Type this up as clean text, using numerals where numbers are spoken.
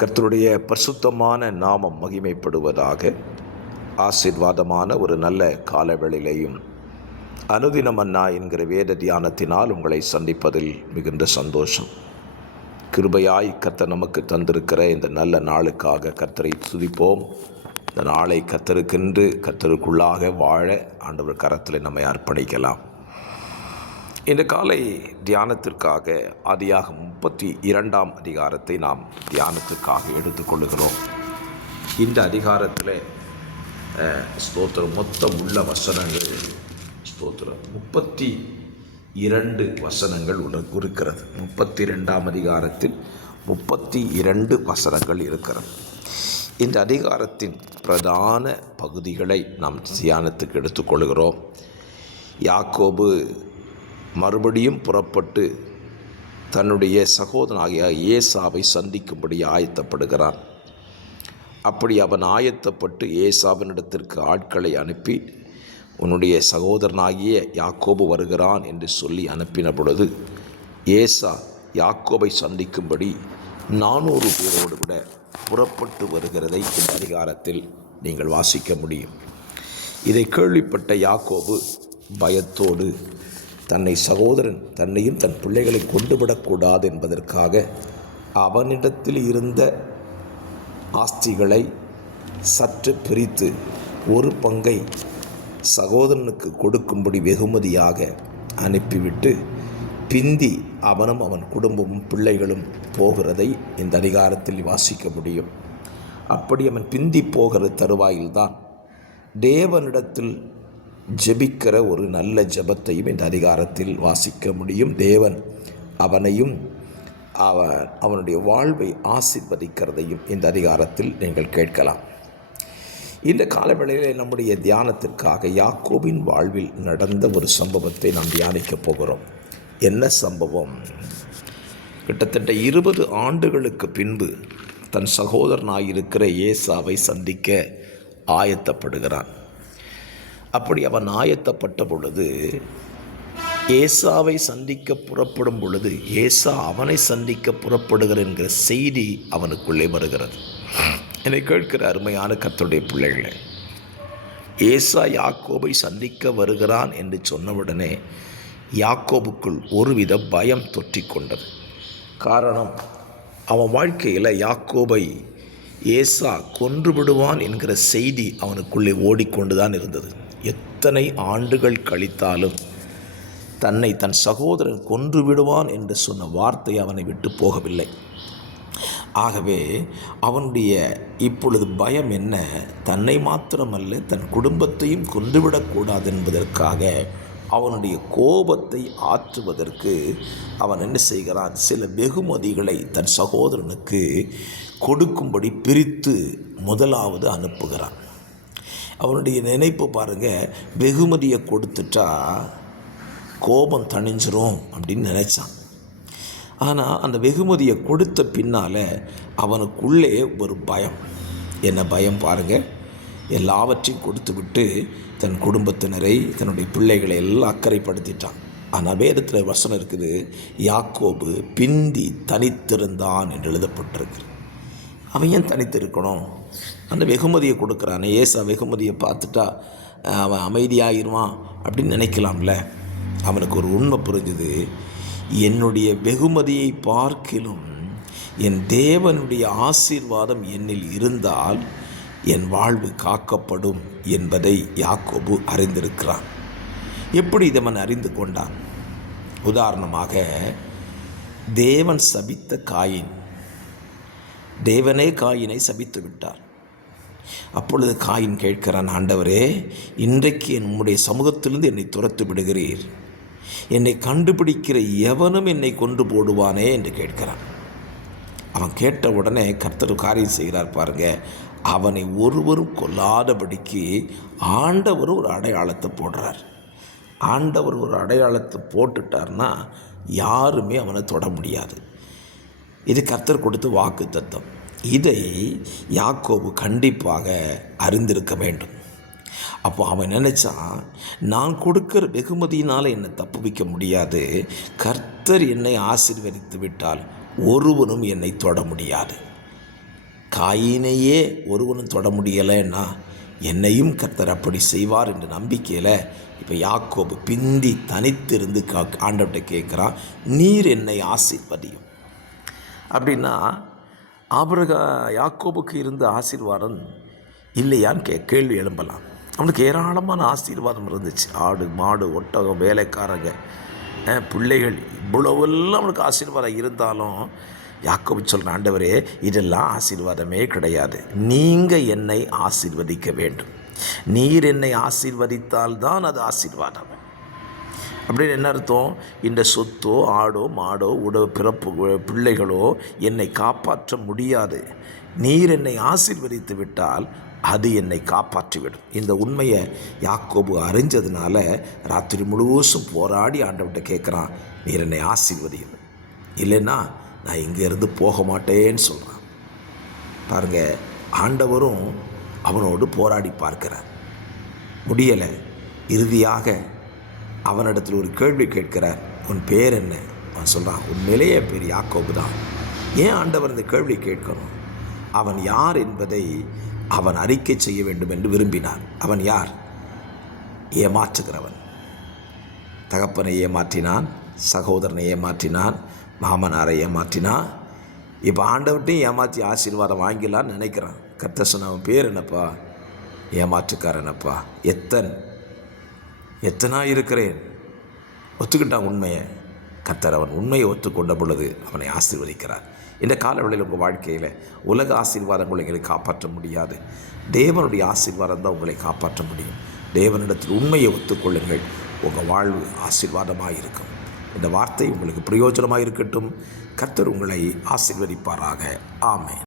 கர்த்தருடைய பரிசுத்தமான நாமம் மகிமைப்படுவதாக. ஆசீர்வாதமான ஒரு நல்ல காலவெளியிலையும் அனுதினம் மன்னா என்கிற வேத தியானத்தினால் உங்களை சந்திப்பதில் மிகுந்த சந்தோஷம். கிருபையாய் கர்த்தர் நமக்கு தந்திருக்கிற இந்த நல்ல நாளுக்காக கர்த்தரை துதிப்போம். இந்த நாளை கர்த்தருக்கென்று கர்த்தருக்குள்ளாக வாழ ஆண்டவர் கரத்தில் நம்மை அர்ப்பணிக்கலாம். இந்த காலை தியானத்திற்காக ஆதியாகமம் 32 அதிகாரத்தை நாம் தியானத்துக்காக எடுத்துக்கொள்கிறோம். இந்த அதிகாரத்தில் ஸ்தோத்திரம் மொத்தம் உள்ள வசனங்கள் 32 வசனங்கள் இருக்கிறது. 32 அதிகாரத்தில் 32 வசனங்கள் இருக்கிறது. இந்த அதிகாரத்தின் பிரதான பகுதிகளை நாம் தியானத்துக்கு எடுத்துக்கொள்கிறோம். யாக்கோபு மறுபடியும் புறப்பட்டு தன்னுடைய சகோதரனாகிய ஏசாவை சந்திக்கும்படி ஆயத்தப்படுகிறான். அப்படி அவன் ஆயத்தப்பட்டு ஏசாவினிடத்திற்கு ஆட்களை அனுப்பி, உன்னுடைய சகோதரனாகிய யாக்கோபு வருகிறான் என்று சொல்லி அனுப்பின பொழுது ஏசா யாக்கோபை சந்திக்கும்படி 400 பேரோடு விட புறப்பட்டு வருகிறதை இந்த அதிகாரத்தில் நீங்கள் வாசிக்க முடியும். இதை கேள்விப்பட்ட யாக்கோபு பயத்தோடு தன்னை சகோதரன் தன்னையும் தன் பிள்ளைகளை கொண்டுவிடக்கூடாது என்பதற்காக அவனிடத்தில் இருந்த ஆஸ்திகளை சற்று பிரித்து ஒரு பங்கை சகோதரனுக்கு கொடுக்கும்படி வெகுமதியாக அனுப்பிவிட்டு பிந்தி அவனும் அவன் குடும்பமும் பிள்ளைகளும் போகிறதை இந்த அதிகாரத்தில் வாசிக்க முடியும். அப்படி அவன் பிந்தி போகிற தருவாயில்தான் தேவனிடத்தில் ஜெபிக்கிற ஒரு நல்ல ஜெபத்தையும் இந்த அதிகாரத்தில் வாசிக்க முடியும். தேவன் அவனையும் அவனுடைய வாழ்வை ஆசீர்வதிக்கிறதையும் இந்த அதிகாரத்தில் நீங்கள் கேட்கலாம். இந்த காலவேளையில் நம்முடைய தியானத்திற்காக யாக்கோபின் வாழ்வில் நடந்த ஒரு சம்பவத்தை நாம் தியானிக்கப் போகிறோம். என்ன சம்பவம்? கிட்டத்தட்ட 20 ஆண்டுகளுக்கு பின்பு தன் சகோதரனாயிருக்கிற ஏசாவை சந்திக்க ஆயத்தப்படுகிறான். அப்படி அவன் ஆயத்தப்பட்ட பொழுது ஏசாவை சந்திக்க புறப்படும் பொழுது ஏசா அவனை சந்திக்க புறப்படுகிற என்கிற செய்தி அவனுக்குள்ளே வருகிறது. என்னை கேட்கிற அருமையான கர்த்தருடைய பிள்ளைகளே, ஏசா யாக்கோபை சந்திக்க வருகிறான் என்று சொன்னவுடனே யாக்கோபுக்குள் ஒருவித பயம் தொற்றிக்கொண்டது. காரணம், அவன் வாழ்க்கையில் யாக்கோபை ஏசா கொன்று விடுவான் என்கிற செய்தி அவனுக்குள்ளே ஓடிக்கொண்டுதான் இருந்தது. எத்தனை ஆண்டுகள் கழித்தாலும் தன்னை தன் சகோதரன் கொன்று விடுவான் என்று சொன்ன வார்த்தை அவனை விட்டு போகவில்லை. ஆகவே அவனுடைய இப்பொழுது பயம் என்ன? தன்னை மாத்திரமல்ல தன் குடும்பத்தையும் கொன்றுவிடக்கூடாது என்பதற்காக அவனுடைய கோபத்தை ஆற்றுவதற்கு அவன் என்ன செய்கிறான்? சில வெகுமதிகளை தன் சகோதரனுக்கு கொடுக்கும்படி பிரித்து முதலாவது அனுப்புகிறான். அவனுடைய நினைப்பு பாருங்கள், வெகுமதியை கொடுத்துட்டா கோபம் தணிஞ்சிரும் அப்படின்னு நினைச்சான். ஆனால் அந்த வெகுமதியை கொடுத்த பின்னால் அவனுக்குள்ளே ஒரு பயம். என்ன பயம் பாருங்கள்? எல்லாவற்றையும் கொடுத்து விட்டு தன் குடும்பத்தினரை தன்னுடைய பிள்ளைகளை எல்லாம் அக்கறைப்படுத்திட்டான். ஆனால் வேதத்தில் வசனம் இருக்குது, யாக்கோபு பிந்தி தனித்திருந்தான் என்று எழுதப்பட்டிருக்கு. அவன் ஏன் தனித்து இருக்கணும்? அந்த வெகுமதியை கொடுக்குறானே, ஏசா வெகுமதியை பார்த்துட்டா அவன் அமைதியாகிடுவான் அப்படின்னு நினைக்கலாம்ல. அவனுக்கு ஒரு உண்மை புரிஞ்சுது. என்னுடைய வெகுமதியை பார்க்கிலும் என் தேவனுடைய ஆசீர்வாதம் என்னில் இருந்தால் என் வாழ்வு காக்கப்படும் என்பதை யாக்கோபு அறிந்திருக்கிறான். எப்படி இதவன் அறிந்து கொண்டான்? உதாரணமாக, தேவன் சபித்த காயின், தேவனே காயினை சபித்து விட்டார். அப்பொழுது காயின் கேட்கிறான், ஆண்டவரே, இன்றைக்கு என்னுடைய சமூகத்திலிருந்து என்னை துரத்து விடுகிறீர், என்னை கண்டுபிடிக்கிற எவனும் என்னை கொண்டு போடுவானே என்று கேட்கிறான். அவன் கேட்ட உடனே கர்த்தர் காரியம் செய்கிறார் பாருங்க. அவனை ஒருவரும் கொல்லாதபடிக்கு ஆண்டவர் ஒரு அடையாளத்தை போடுறார். ஆண்டவர் ஒரு அடையாளத்தை போட்டுட்டார்னா யாருமே அவனை தொட முடியாது. இது கர்த்தர் கொடுத்த வாக்கு தத்தம். இதை யாக்கோபு கண்டிப்பாக அறிந்திருக்க வேண்டும். அப்போ அவன் நினைச்சான், நான் கொடுக்கிற வெகுமதியினால் என்னை தப்புவிக்க முடியாது, கர்த்தர் என்னை ஆசீர்வதித்து விட்டால் ஒருவனும் என்னை தொட முடியாது. காயினையே ஒருவனும் தொட முடியலைன்னா என்னையும் கர்த்தர் அப்படி செய்வார் என்ற நம்பிக்கையில் இப்போ யாக்கோபு பிந்தி தனித்திருந்து ஆண்டவர்கிட்ட கேட்குறான், நீர் என்னை ஆசீர்வதியும். அப்படின்னா யாக்கோபுக்கு இருந்த ஆசீர்வாதம் இல்லையான்னு கேள்வி எழும்பலாம். அவனுக்கு ஏராளமான ஆசீர்வாதம் இருந்துச்சு. ஆடு மாடு ஒட்டகம் வேலைக்காரங்க பிள்ளைகள் இவ்வளவெல்லாம் அவனுக்கு ஆசீர்வாதம் இருந்தாலும் யாக்கோபு சொல்கிற, ஆண்டவரே இதெல்லாம் ஆசீர்வாதமே கிடையாது, நீங்கள் என்னை ஆசீர்வதிக்க வேண்டும். நீர் என்னை ஆசீர்வதித்தால்தான் அது ஆசீர்வாதம். அப்படின்னு என்ன அர்த்தம்? இந்த சொத்தோ ஆடோ மாடோ பிறப்பு பிள்ளைகளோ என்னை காப்பாற்ற முடியாது. நீர் என்னை ஆசீர்வதித்து விட்டால் அது என்னை காப்பாற்றிவிடும். இந்த உண்மையை யாக்கோபு அறிஞ்சதுனால ராத்திரி முழுவதும் போராடி ஆண்டவர்கிட்ட கேட்குறான், நீர் என்னை ஆசீர்வதியும், இல்லைன்னா நான் இங்கேருந்து போக மாட்டேன்னு சொல்கிறான். பாருங்கள், ஆண்டவரும் அவனோடு போராடி பார்க்கிறார், முடியலை. இறுதியாக அவனிடத்தில் ஒரு கேள்வி கேட்கிறார், உன் பேர் என்ன? அவன் சொல்கிறான், உண்மையிலேயே பேர் யாக்கோபு தான். ஏன் ஆண்டவர் இந்த கேள்வி கேட்கணும்? அவன் யார் என்பதை அவன் அறிக்கை செய்ய வேண்டும் என்று விரும்பினார். அவன் யார்? ஏமாற்றுகிறவன். தகப்பனை ஏமாற்றினான், சகோதரனை ஏமாற்றினான், மாமனாரை ஏமாற்றினான். இப்போ ஆண்டவர்கிட்டையும் ஏமாற்றி ஆசீர்வாதம் வாங்கிடலான்னு நினைக்கிறான். கர்த்தர் சொன்ன, அவன் பேர் என்னப்பா? ஏமாற்றுக்காரனப்பா. எத்தனா இருக்கிறேன். ஒத்துக்கிட்டான் உண்மையை. கர்த்தர் அவன் உண்மையை ஒத்துக்கொண்ட பொழுது அவனை ஆசீர்வதிக்கிறார். இந்த காலவெளியில் உங்கள் வாழ்க்கையில் உலக ஆசீர்வாதங்களை உங்களை காப்பாற்ற முடியாது. தேவனுடைய ஆசீர்வாதம் தான் உங்களை காப்பாற்ற முடியும். தேவனிடத்தில் உண்மையை ஒத்துக்கொள்ளுங்கள், உங்கள் வாழ்வு ஆசீர்வாதமாக இருக்கும். இந்த வார்த்தை உங்களுக்கு பிரயோஜனமாக இருக்கட்டும். கர்த்தர் உங்களை ஆசீர்வதிப்பாராக. ஆமென்.